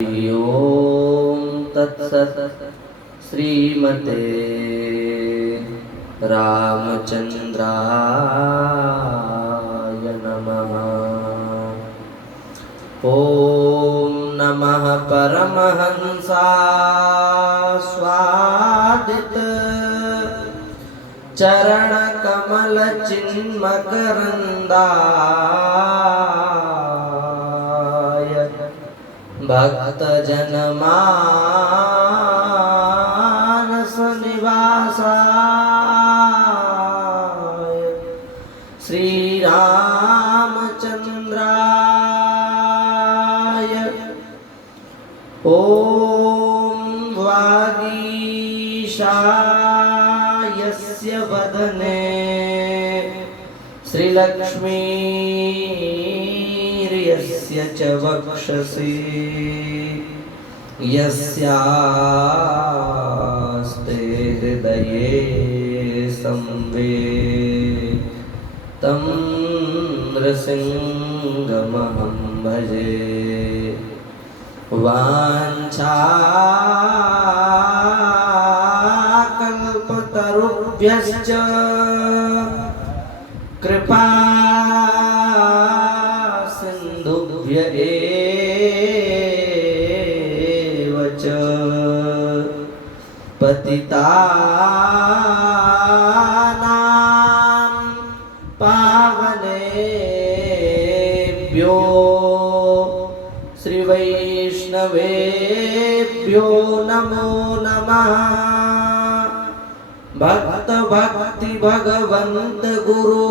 ओम तत्सत् श्रीमते रामचंद्राय नमः। ओम नमः परमहंसास्वादित चरण कमल चिन्मकरंदाय भक्त जनमानस निवासाय श्री रामचंद्राय ओम वागीशायस्य वदने श्रीलक्ष्मीर्यस्य च वक्षसि यस्यास्ते हृदये संवेद तं नृसिंहमहं भजे। वाञ्छाकल्पतरुभ्यश्च कृपा सिन्धुभ्य एव च पतितानां पावनेभ्यो श्रीवैष्णवेभ्यो नमो नमः। भक्त भक्ति भगवंत गुरु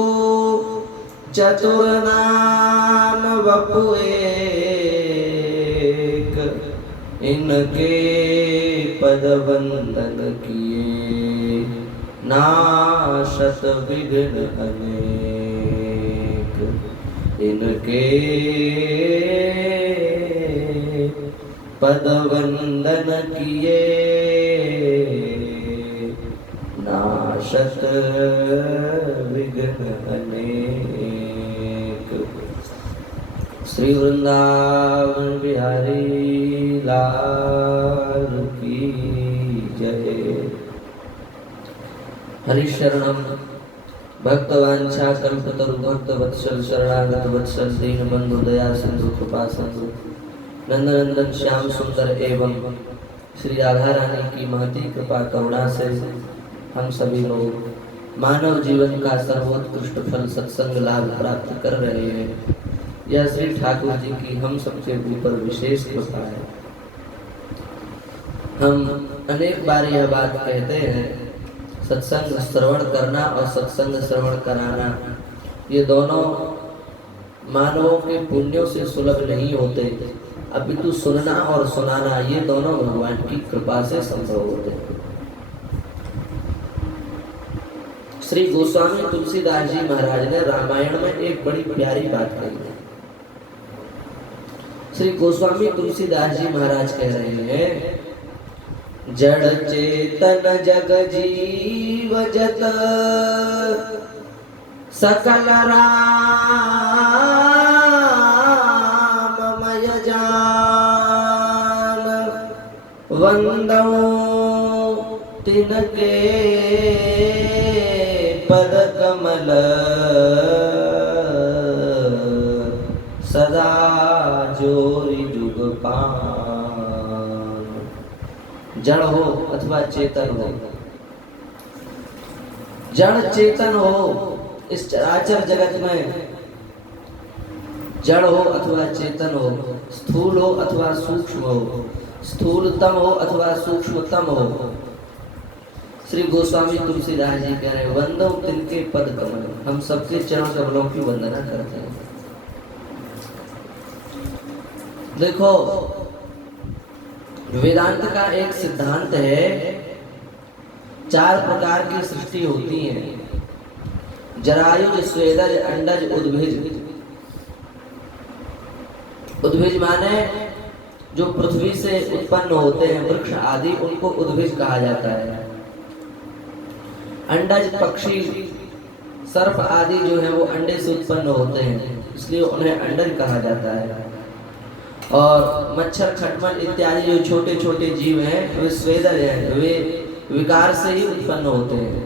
चतुर्नाम वपु एक, इनके पद वंदन किए नाशत विघ्न अनेक। इनके पद वंदन किए नाशत विघ्न अनेक। श्री वृंदावन बिहारी लाल की जय। हरिशरणम भक्तवांछा कल्पतरु भक्त वत्सल शरणागत वत्सल दीन बंधु दया सिंधु कृपा सिंधु नंदनंदन श्याम सुंदर एवं श्री राधा रानी की महती कृपा करुणा से हम सभी लोग मानव जीवन का सर्वोत्कृष्ट फल सत्संग लाभ प्राप्त कर रहे हैं। यह श्री ठाकुर जी की हम सबके ऊपर विशेष कृपा है। हम अनेक बार यह बात कहते हैं, सत्संग श्रवण करना और सत्संग श्रवण कराना ये दोनों मानवों के पुण्यों से सुलभ नहीं होते, अपितु सुनना और सुनाना ये दोनों भगवान की कृपा से संभव होते हैं। श्री गोस्वामी तुलसीदास जी महाराज ने रामायण में एक बड़ी प्यारी बात कही है। श्री गोस्वामी तुलसीदास जी महाराज कह रहे हैं, जड़ चेतन जग जीव जत सकल राममय जान, वंदो तिनके पद कमल सदा जोरी जुग पान। जड़ हो अथवा चेतन हो, जड़ चेतन हो, इस चराचर जगत में जड़ हो अथवा चेतन हो, स्थूल हो अथवा सूक्ष्म हो, स्थूलतम हो अथवा सूक्ष्मतम हो, श्री गोस्वामी तुलसीदास जी कह रहे हैं, वंदो तिनके पद कमल। हम सबके चरण कमलों की वंदना करते हैं। देखो, वेदांत का एक सिद्धांत है, 4 प्रकार की सृष्टि होती है, जरायुज स्वेदज अंडज उद्भिज। उद्भिज माने जो पृथ्वी से उत्पन्न होते हैं, वृक्ष आदि, उनको उद्भिज कहा जाता है। अंडज पक्षी सर्प आदि जो है वो अंडे से उत्पन्न होते हैं, इसलिए उन्हें अंडज कहा जाता है। और मच्छर, खटमल इत्यादि जो छोटे छोटे जीव हैं वे स्वेदज हैं, वे विकार से ही उत्पन्न होते हैं।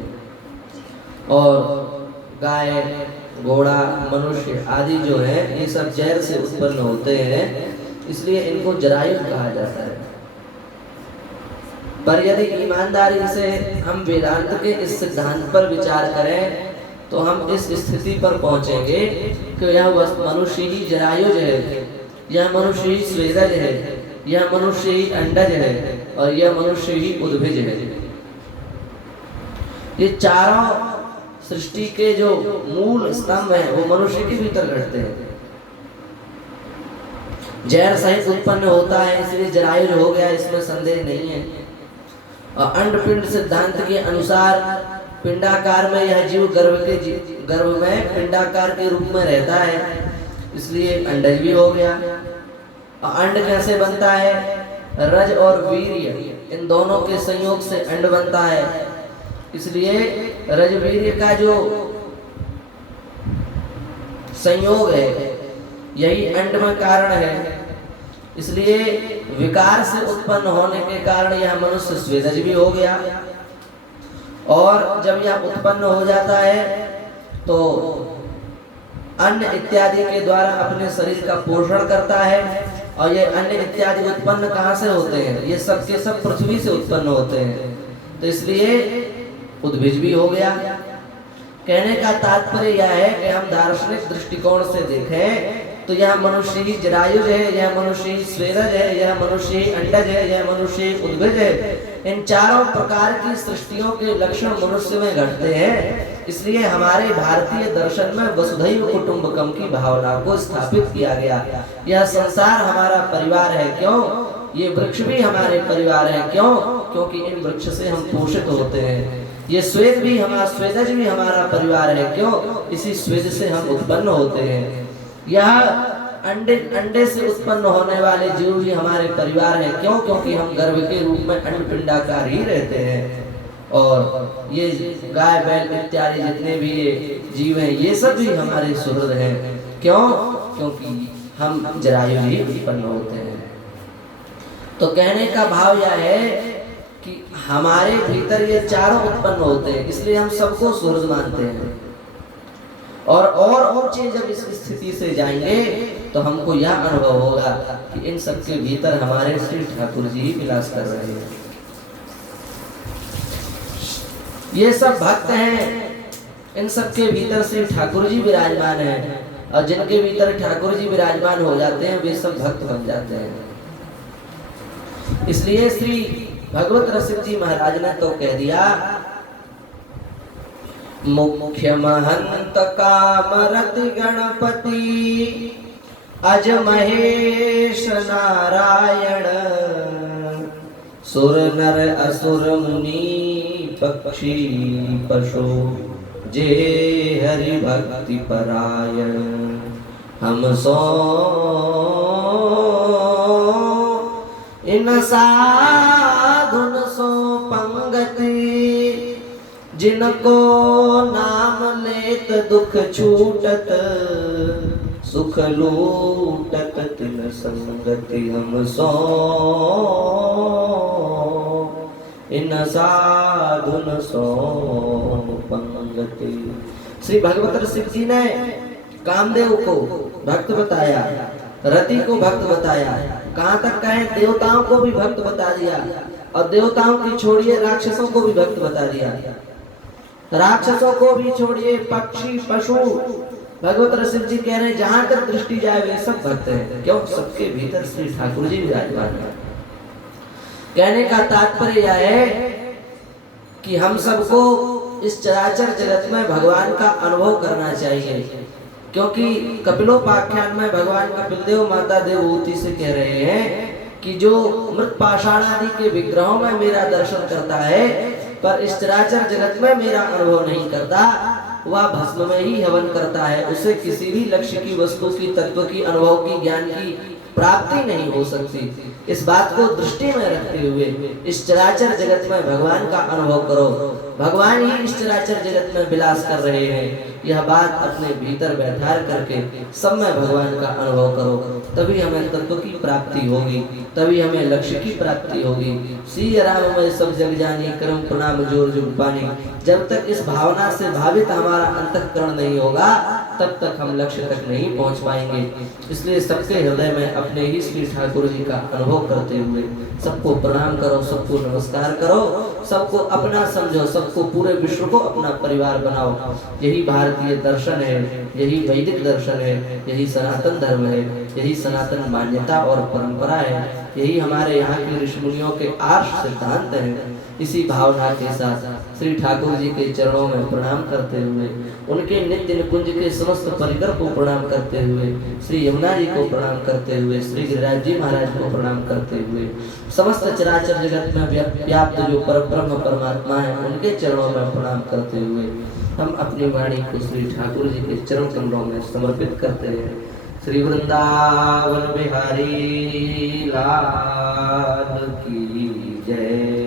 और गाय, घोड़ा, मनुष्य आदि जो है ये सब जहर से उत्पन्न होते हैं, इसलिए इनको जरायु कहा जाता है। पर यदि ईमानदारी से हम वेदांत के इस सिद्धांत पर विचार करें तो हम इस स्थिति पर पहुंचेंगे कि यह मनुष्य ही जरायुज है, यह मनुष्य ही स्वेदज है, यह मनुष्य ही अंडज है और यह मनुष्य ही उद्भिज है। ये चारों सृष्टि के जो मूल स्तंभ हैं वो मनुष्य के भीतर घटते हैं। जहर सहित उत्पन्न होता है इसलिए जरायुज हो गया, इसमें संदेह नहीं है। और अंडपिंड सिद्धांत के अनुसार पिंडाकार में यह जीव गर्भ में पिंडाकार के रूप में रहता है, इसलिए अंडज भी हो गया। और अंड कैसे बनता है? रज और वीर्य इन दोनों के संयोग से अंड बनता है, इसलिए रज वीर्य का जो संयोग है यही अंड में कारण है। इसलिए विकार से उत्पन्न होने के कारण यह मनुष्य स्वेदज भी हो गया। और जब यह उत्पन्न हो जाता है तो अन्न इत्यादि के द्वारा अपने शरीर का पोषण करता है। और ये अन्न इत्यादि उत्पन्न कहाँ से होते हैं? ये सब के सब पृथ्वी से उत्पन्न होते हैं, तो इसलिए उद्भिज भी हो गया। कहने का तात्पर्य यह है कि हम दार्शनिक दृष्टिकोण से देखें तो यह मनुष्य ही जरायुज है, यह मनुष्य ही स्वेदज है, यह मनुष्य ही अंडज है, यह मनुष्य ही उद्भिज है। इन चारों प्रकार की सृष्टियों के लक्षण मनुष्य में घटते हैं। इसलिए हमारे भारतीय दर्शन में वसुधैव कुटुंबकम की भावना को स्थापित किया गया। यह संसार हमारा परिवार है। क्यों? ये वृक्ष भी हमारे परिवार है। क्यों? क्योंकि इन वृक्ष से हम पोषित होते हैं। ये स्वेद भी हमारा, स्वेदज भी हमारा परिवार है। क्यों? इसी स्वेद से हम उत्पन्न होते हैं। यह अंडे से उत्पन्न होने वाले जीव भी हमारे परिवार है। क्यों? क्योंकि हम गर्भ के रूप में अंड पिंडाकार ही रहते हैं। और ये गाय, बैल इत्यादि जितने भी ये जीव हैं ये सब भी हमारे सुहृद हैं। क्यों? क्योंकि हम जरायु ही उत्पन्न होते हैं। तो कहने का भाव यह है कि हमारे भीतर ये चारों उत्पन्न होते हैं, इसलिए हम सबको सुहृद मानते हैं। और ऊंचे जब इस स्थिति से जाएंगे तो हमको यह अनुभव होगा कि इन सब के भीतर हमारे श्री ठाकुर जी ही विलास कर रहे हैं। ये सब भक्त हैं, इन सब के भीतर श्री ठाकुर जी विराजमान हैं। और जिनके भीतर ठाकुर जी विराजमान हो जाते हैं वे सब भक्त बन जाते हैं। इसलिए श्री भगवत रसिक जी महाराज ने तो कह दिया, मुख्य महंत कामरत गणपति अज महेश नारायण सुर नर असुर मुनि पक्षी पशु जे हरि भक्ति परायण हम सो इन साधुन सो पंगति जिनको नाम लेत दुख छूटत सुख लूटत तिन संगति हम सो इन साधुन सो पंगति। श्री भगवत रसिक जी ने कामदेव को भक्त बताया, रति को भक्त बताया, कहाँ तक कहें देवताओं को भी भक्त बता दिया। और देवताओं की छोड़िए राक्षसों को भी भक्त बता दिया। राक्षसों को भी छोड़िए, पक्षी पशु, भगवत रसिक जी कह रहे हैं जहां तक दृष्टि जाए वे सब भक्त हैं। क्यों? सबके भीतर श्री ठाकुर जी विराजमान है। कहने का तात्पर्य यह है कि हम सबको इस चराचर जगत में भगवान का अनुभव करना चाहिए। क्योंकि कपिलोपाख्यान में भगवान कपिलदेव माता देवहूति से कह रहे हैं कि जो मृत पाषाण आदि के विग्रहों में मेरा दर्शन करता है पर इस चराचर जगत में मेरा अनुभव नहीं करता, वह भस्म में ही हवन करता है। उसे किसी भी लक्ष्य की, वस्तु की, तत्व की, अनुभव की, ज्ञान की प्राप्ति नहीं हो सकती। इस बात को दृष्टि में रखते हुए इस चराचर जगत में भगवान का अनुभव करो। भगवान ही इस चराचर जगत में विलास कर रहे हैं, यह बात अपने भीतर बैठा करके सब में भगवान का अनुभव करो। तभी हमें तत्व की प्राप्ति होगी, तभी हमें लक्ष्य की प्राप्ति होगी। श्री राम में सब जग जानी, करम प्रणाम जोर जुग पानी। जब तक इस भावना से भावित हमारा अंतःकरण नहीं होगा, तब तक हम लक्ष्य तक नहीं पहुंच पाएंगे। इसलिए सबके हृदय में अपने ही श्री ठाकुर जी का अनुभव करते हुए सबको प्रणाम करो, सबको नमस्कार करो, सबको अपना समझो, सबको पूरे विश्व को अपना परिवार बनाओ। यही भारतीय दर्शन है, यही वैदिक दर्शन है, यही सनातन धर्म है, यही सनातन मान्यता और परंपरा है, यही हमारे यहाँ के ऋषि मुनियों के आर्ष सिद्धांत है। इसी भावना के साथ श्री ठाकुर जी के चरणों में प्रणाम करते हुए, उनके नित्य निकुंज के समस्त परिकर को प्रणाम करते हुए, श्री यमुना जी को प्रणाम करते हुए, श्री गिरिराज जी महाराज को प्रणाम करते हुए, समस्त चराचर जगत में व्याप्त जो परब्रह्म परमात्मा है उनके चरणों में प्रणाम करते हुए हम अपनी वाणी को श्री ठाकुर जी के चरण कमलों में समर्पित करते हैं। श्री वृंदावन बिहारी लाल की जय।